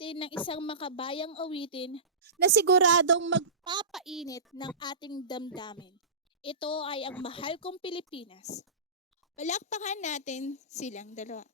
natin ng isang makabayang awitin na siguradong magpapainit ng ating damdamin. Ito ay ang Mahal Kong Pilipinas. Palakpakan natin silang dalawa.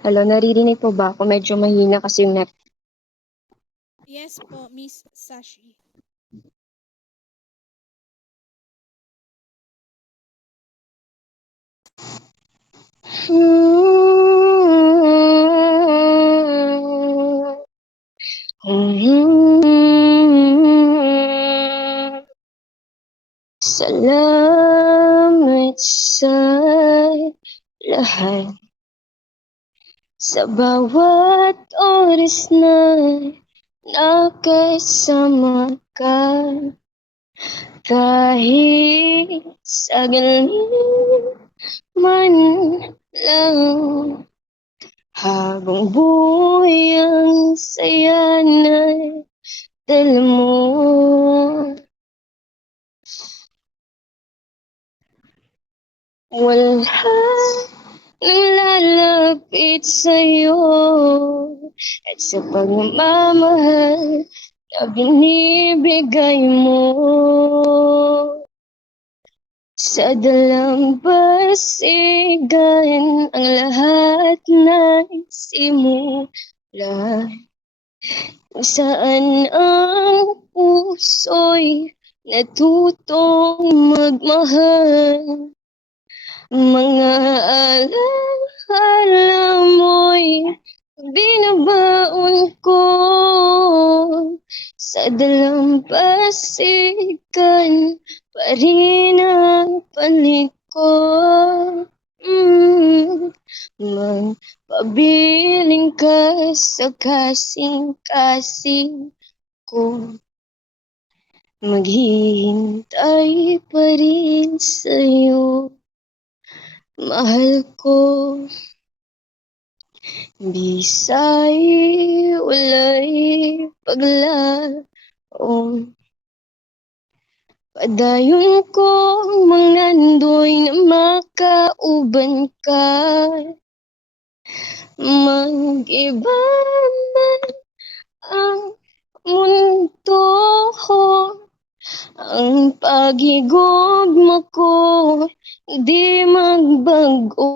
Hello, naririnig po ba ako? Medyo mahina kasi yung net. Yes po, Miss Sashi. Salamat sa lahat. Sa bawat oras na nakasama ka, kahit saglit man lang, habang buhay ang saya na dala mo. Wala nang lalapit sa'yo at sa pagmamahal na binibigay mo. Sa dalampasigan ang lahat ng simula, kung saan ang puso'y natutong magmahal. Mga alaala mo'y binabaon ko sa dalampasigan pa rin ang panig ko. Magpabiling ka sa kasing-kasing ko, maghihintay pa rin sa'yo. Mahal ko, bisa'y walay paglaon. Padayon ko mga nandoy na makauban ka. Mag-iba man ang mundo, ang pag-igugma ko di magbago.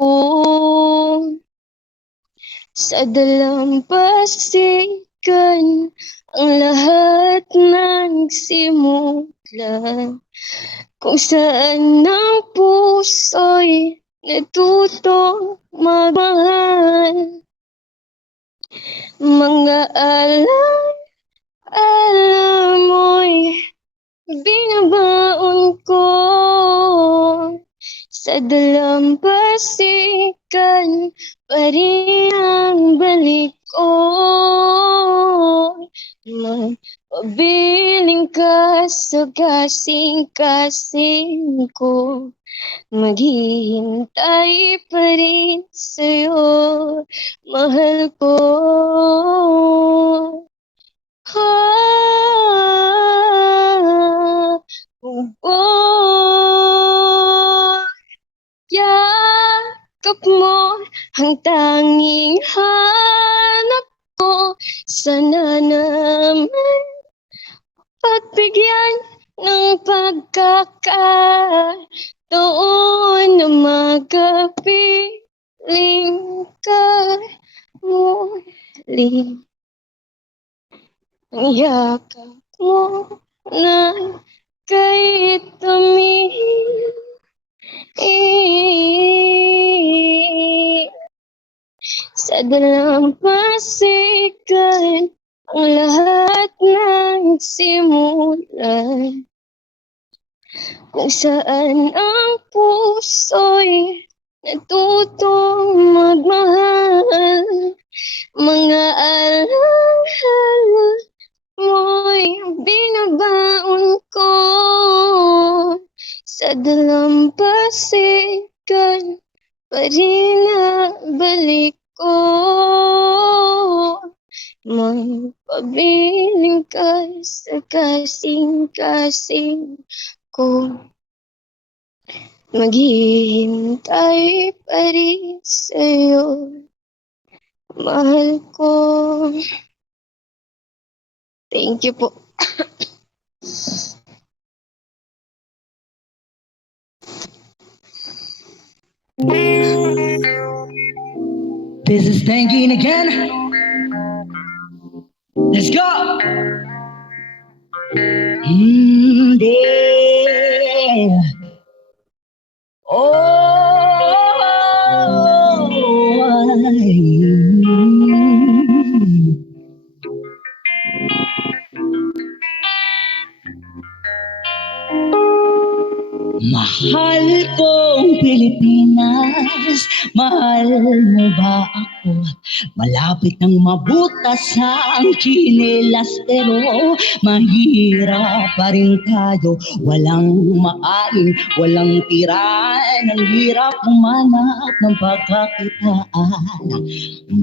Sa dalampasigan ang lahat nagsimula, kung saan ang puso'y natutong magmahal. Mga alaala mo'y binabaon ko sa dalampasigan pa rin ang balik ko. Magpabiling ka sa kasing-kasing ko, maghihintay pa rin sa'yo. Mahal ko. Yakap mo ang tanging hanap ko. Sana naman pagbigyan ng pagkakataon na magapiling ka muli. Ang yakap mo na kay tamis, sa dalampasigan ang lahat ng simulan, kung saan ang puso'y natutong magmahal. Mga alaala mo'y binabaon ko sa dalampasigan pa rin balik ko. Magpabiling ka sa kasing-kasing ko. Maghihintay pa rin sa'yo, mahal ko. Thank you po. This is Thanking again. Let's go. Yeah. Mahal kong Pilipinas, mahal mo ba ako? Malapit nang mabutas ang tsinelas, pero mahirap pa rin tayo. Walang makain, walang tirahan, ang hirap humanap ng pagkakitaan.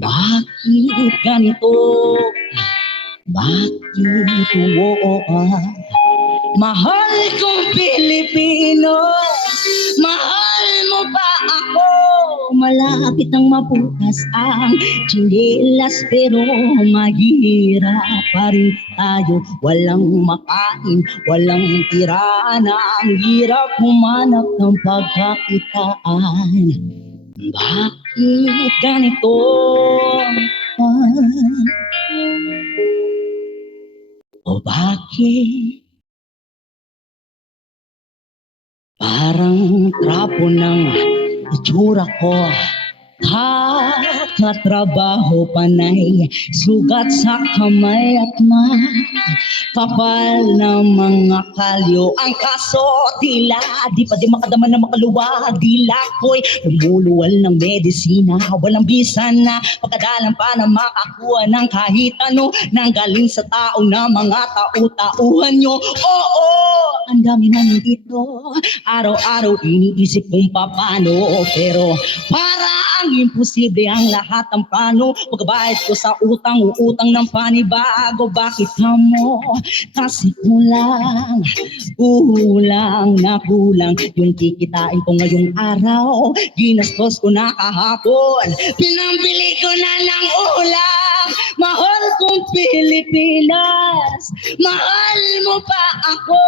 Bakit ganito? Bakit mahal kong Pilipino, mahal mo ba ako? Malapit nang mabutas ang tsinelas, pero mahirap pa rin tayo. Walang makain, walang tirahan, ang hirap humanap ng pagkakitaan. Bakit ganito? O bakit parang trapo ng itsura ko? Kakatrabaho panay, sugat sa kamay at kapal na mga kalyo. Ang kaso tila di pa di makadama na makaluwag. Dila ko'y lumuluwal ng medisina, walang bisan na pagkadalan pa na makakuha ng kahit ano nang galing sa tao na mga tau-tauhan nyo. Oo, ang dami na nandito, araw-araw iniisip kung paano, pero para ang imposible ang lahat ng plano. Pagbayad ko sa utang, uutang ng panibago. Bakit mo? Kasi kulang na kulang yung kikitain ko ngayong araw. Ginastos ko na kahapon, pinambili ko na ng ulam. Mahal kong Pilipinas, mahal mo pa ako?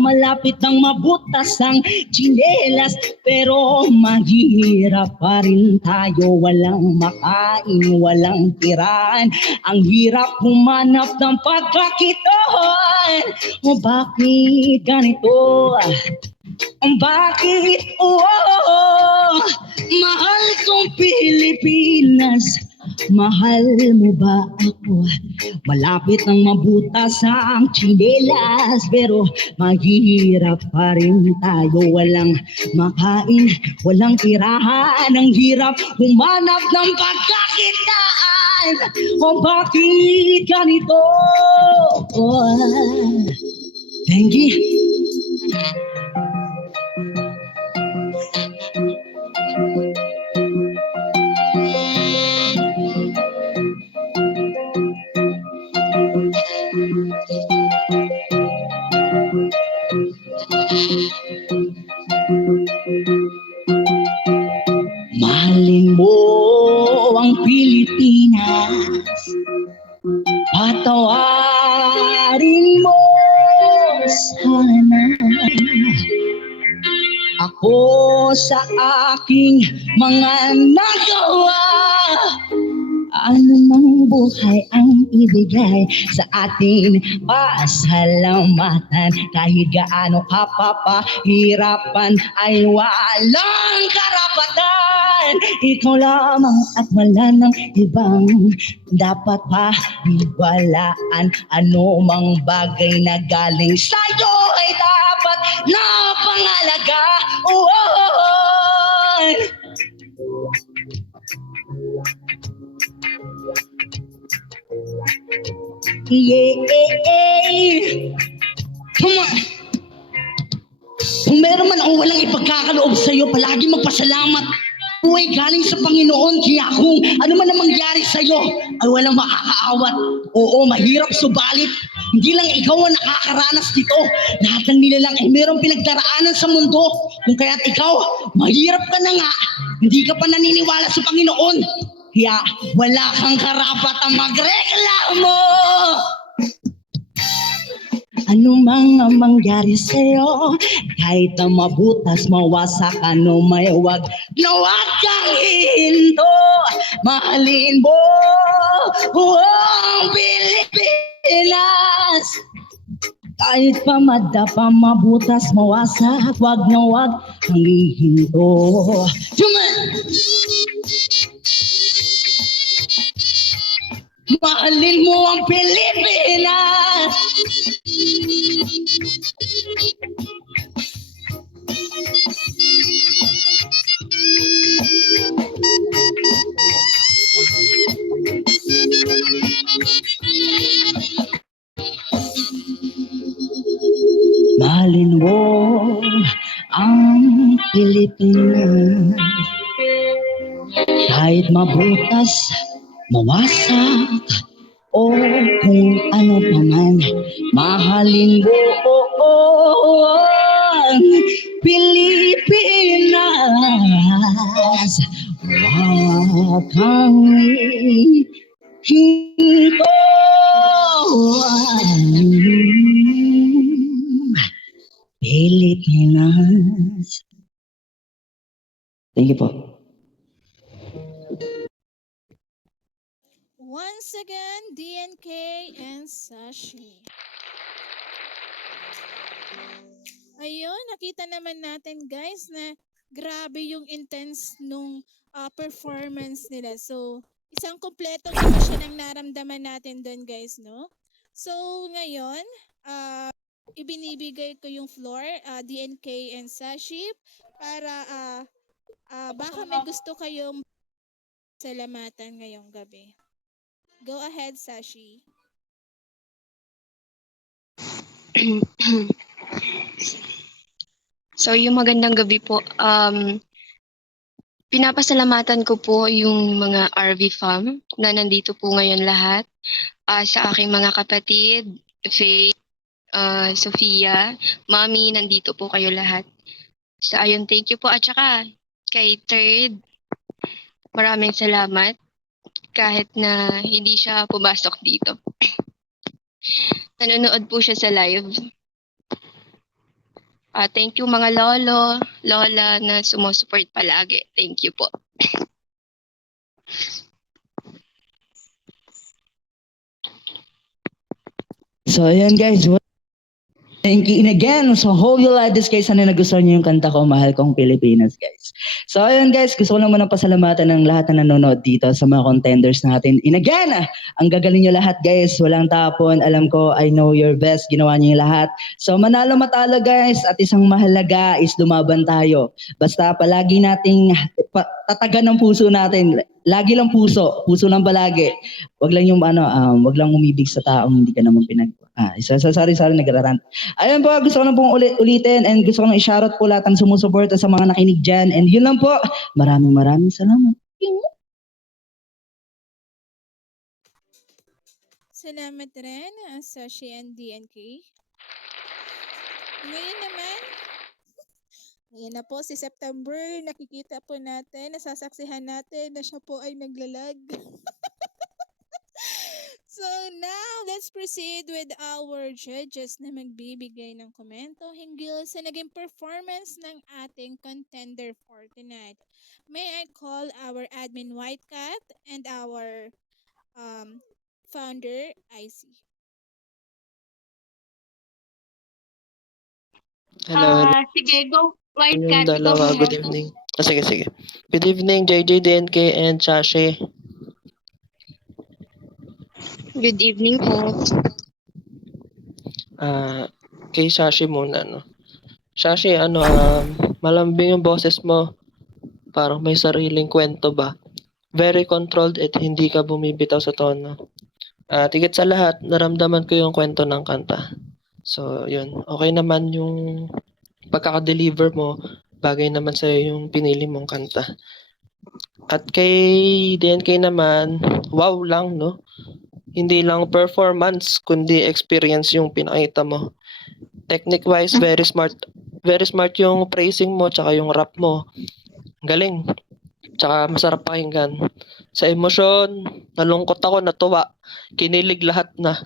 Malapit nang mabutas ang tsinelas, pero mahirap pa rin tayo. Walang makain, walang tirahan, ang hirap humanap ng pagkakitaan. O bakit ganito? Bakit? Mahal kong Pilipinas, mahal mo ba ako? Malapit nang mabutas ang tsinelas, pero mahirap pa rin tayo. Walang makain, walang tirahan, ang hirap humanap ng pagkakitaan. O bakit ganito? Thank you. Mahalin mo ang Pilipinas, patawarin mo sana ako sa aking mga nagawa. Anumang buhay ang ibigay sa atin, pasalamatan. Kahit gaano ka papahirapan ay walang karapatan. Ikaw lamang at wala ng ibang dapat paniwalaan. Anumang bagay na galing sa'yo ay dapat na pangalagaan. Yeah, come on. meron man o walang ipagkakaloob sa'yo, palagi magpasalamat. Buhay galing sa Panginoon, kaya kung ano man ang mangyari sa'yo, ay walang makakaawat. Oo, mahirap, subalit hindi lang ikaw ang nakakaranas dito. Lahat ng nilalang ay merong pinagdaraanan sa mundo. Kung kaya't ikaw, mahirap ka na nga. Hindi ka pa naniniwala sa Panginoon. Kaya wala kang karapatang magreklamo. Ano mang ang mangyari sa'yo, kahit na mabutas, mawasak, ano may wag na wag kang ihinto. Mahalin mo ang Pilipinas. Kahit pa madapa, mabutas, mawasak, wag na wag kang ihinto. Mahalin mo ang Pilipinas. Mahalin mo ang Pilipinas. Kahit mabutas, mawasak, o kung ano pa man, mahalin mo ang Pilipinas. Huwag kang hinto. Pilipinas. Thank you po. Once again, DNK and Sashi. Ayun, nakita naman natin guys na grabe yung intense nung performance nila. So, isang kumpletong emosyon ang naramdaman natin doon guys, no? So, ngayon, ibinibigay ko yung floor, DNK and Sashi, para baka may gusto kayong salamatan ngayong gabi. Go ahead, Sashi. So, yung magandang gabi po. Pinapasalamatan ko po yung mga RV fam na nandito po ngayon lahat. Sa aking mga kapatid, Faye, Sofia, Mami, nandito po kayo lahat. So, ayun, thank you po. At saka, kay Third, maraming salamat. Kahit na hindi siya pumasok dito. Nanonood po siya sa live. Thank you mga lolo, lola na sumusupport palagi. Thank you po. So, ayan guys. Thank you. And again, so hope you like this guys. Sana nagustuhan niyo yung kanta ko, Mahal Kong Pilipinas guys. So ayun guys, gusto ko lang muna pasalamatan ng lahat na nanonood dito sa mga contenders natin. And again, ang gagaling niyo lahat guys. Walang tapon. Alam ko, I know your best. Ginawa niyo yung lahat. So manalo matalo guys. At isang mahalaga is lumaban tayo. Basta palagi nating tatagan ng puso natin. Lagi lang puso. Puso lang palagi. Wag lang yung wag lang umibig sa taong hindi ka naman sorry, nagrarant. Ayun po, gusto ko na pong ulitin and gusto ko na i-shoutout po lahat ng sumusuporta sa mga nakinig dyan. And yun lang po. Maraming salamat. Salamat rin, Sashi and DNK. Ngayon naman, ngayon na po si September, nakikita po natin, nasasaksihan natin na siya po ay naglalag. So now, let's proceed with our judges na magbibigay ng komento hinggil sa naging performance ng ating contender for tonight. May I call our admin Whitecat and our founder, IC. Hello. Sige, go. Yung Whitecat, dalawa, go good ahead. evening. Sige. Good evening, JJ, DNK, and Chashi. Good evening po. Kay Chashi muna, no? Chashi, malambing yung boses mo. Parang may sariling kwento ba? Very controlled at hindi ka bumibitaw sa tono. Tigit sa lahat, naramdaman ko yung kwento ng kanta. So, yun. Okay naman yung pagkaka-deliver mo, bagay naman sa'yo yung pinili mong kanta. At kay DNK naman, wow lang, no? Hindi lang performance, kundi experience yung pinakita mo. Technique-wise, very smart yung phrasing mo, tsaka yung rap mo. Galing. Tsaka masarap pakinggan. Sa emosyon, nalungkot ako, natuwa. Kinilig lahat na.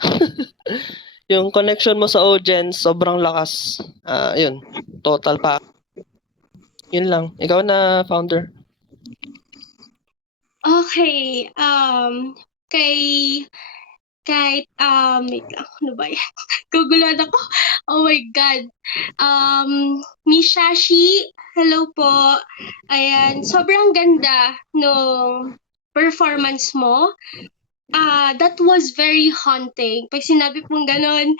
Yung connection mo sa audience, sobrang lakas. Yun. Total pa. Yun lang. Ikaw na, founder. Okay, wait lang, ano ba yan? Guguluhan ako. Oh my God. Miss Shashi, hello po. Ayan, sobrang ganda nung performance mo. That was very haunting. Pag sinabi pong ganun,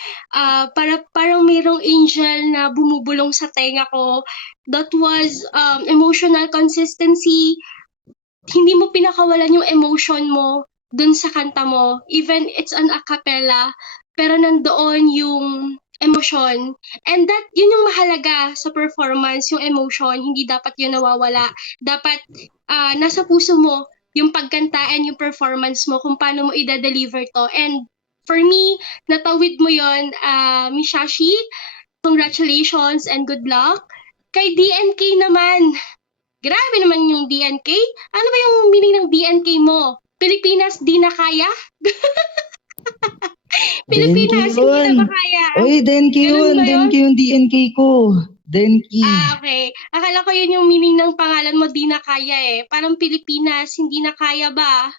parang mayroong angel na bumubulong sa tenga ko. That was emotional consistency. Hindi mo pinakawalan yung emotion mo dun sa kanta mo. Even it's an a cappella, pero nandoon yung emosyon. And yun yung mahalaga sa performance, yung emotion. Hindi dapat yun nawawala. Dapat nasa puso mo yung pagkanta and yung performance mo kung paano mo i-deliver to. And for me, natawid mo yun, Miss Shashi. Congratulations and good luck. Kay DNK naman, grabe naman yung DNK. Ano ba yung meaning ng DNK mo? Pilipinas, di na kaya? Pilipinas, DNK hindi na yun. ba kaya? Oy, DNK Ganun yun. ba yun? DNK yung DNK ko. DNK. Okay. Akala ko yun yung meaning ng pangalan mo, di na kaya eh. Parang Pilipinas, hindi na kaya ba?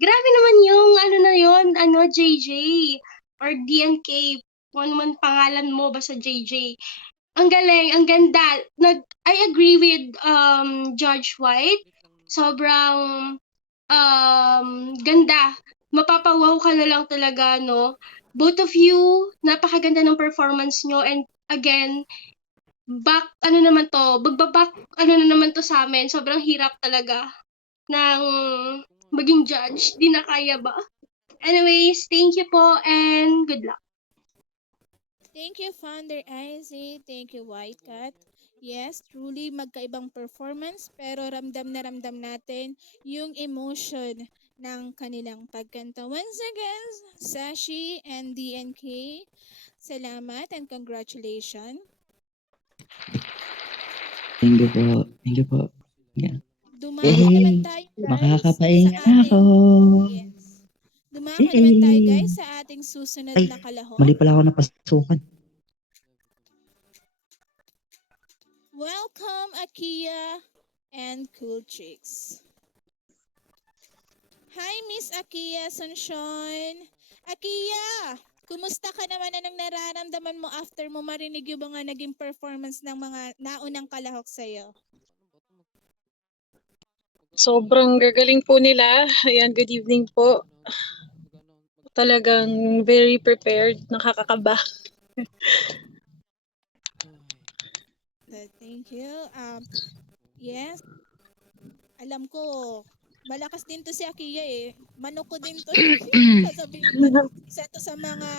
Grabe naman yung JJ or DNK. Kung ano man pangalan mo, basta JJ. Ang galing, ang ganda. I agree with Judge White. Sobrang ganda. Mapapawaw ka na lang talaga, no? Both of you, napakaganda ng performance nyo. And again, bagbabak, na naman to sa amin. Sobrang hirap talaga ng maging judge. Di na kaya ba? Anyways, thank you po and good luck. Thank you, Founder Izzy. Thank you, White Cat. Yes, truly magkaibang performance pero ramdam na ramdam natin yung emotion ng kanilang pagkanta. Once again, Sashi and DNK, salamat and congratulations. Thank you po. Thank you po. Yeah. Dumako Yay! naman tayo guys Makakapahinga sa na ako. ating yes. Dumako naman tayo guys sa ating susunod Ay, na kalahok. mali pala ako napasukan. Welcome, Akia and Cool Chicks. Hi, Miss Akia Sunshine. Akia, kumusta ka naman? Anong nararamdaman mo after mo marinig yung mga naging performance ng mga naunang kalahok sa'yo? Sobrang gagaling po nila. Ayan, good evening po. Talagang very prepared, nakakakaba. Thank you. Yes, alam ko, malakas din to si Akia eh. Manok ko din to. Sasabihin ko, isa to sa mga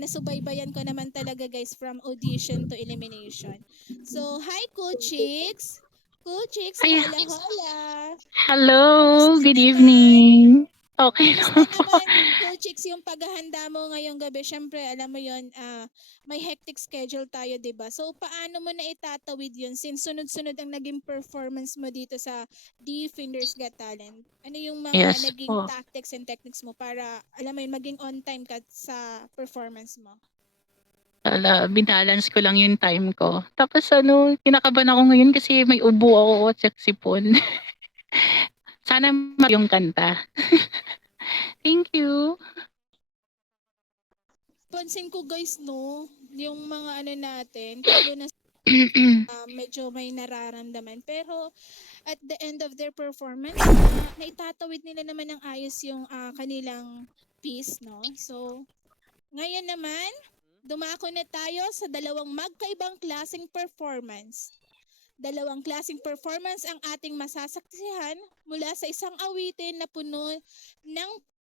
nasubaybayan ko naman talaga guys from audition to elimination. So, hi Cool Chicks! Cool Chicks, Ay, hola hola! hello, Kamusta good naman? evening. Okay Kamusta lang. naman, Cool Chicks, yung paghahanda mo ngayong gabi? Siyempre, alam mo yon, may hectic schedule tayo, di ba? So, paano mo na itatawid yun since sunod-sunod ang naging performance mo dito sa Defenders Got Talent? Ano yung mga Yes naging po. tactics and techniques mo para, alam mo yun, maging on time ka sa performance mo? Binalance ko lang yung time ko. Tapos kinakabahan ako ngayon kasi may ubo ako at sipon. Sana yung kanta. Thank you. Pansin ko guys, no, yung mga ano natin, although na medyo may nararamdaman. Pero at the end of their performance, naitatawid nila naman ng ayos yung kanilang piece, no? So, ngayon naman, dumako na tayo sa dalawang magkaibang klaseng performance. Dalawang klaseng performance ang ating masasaksihan mula sa isang awitin na puno ng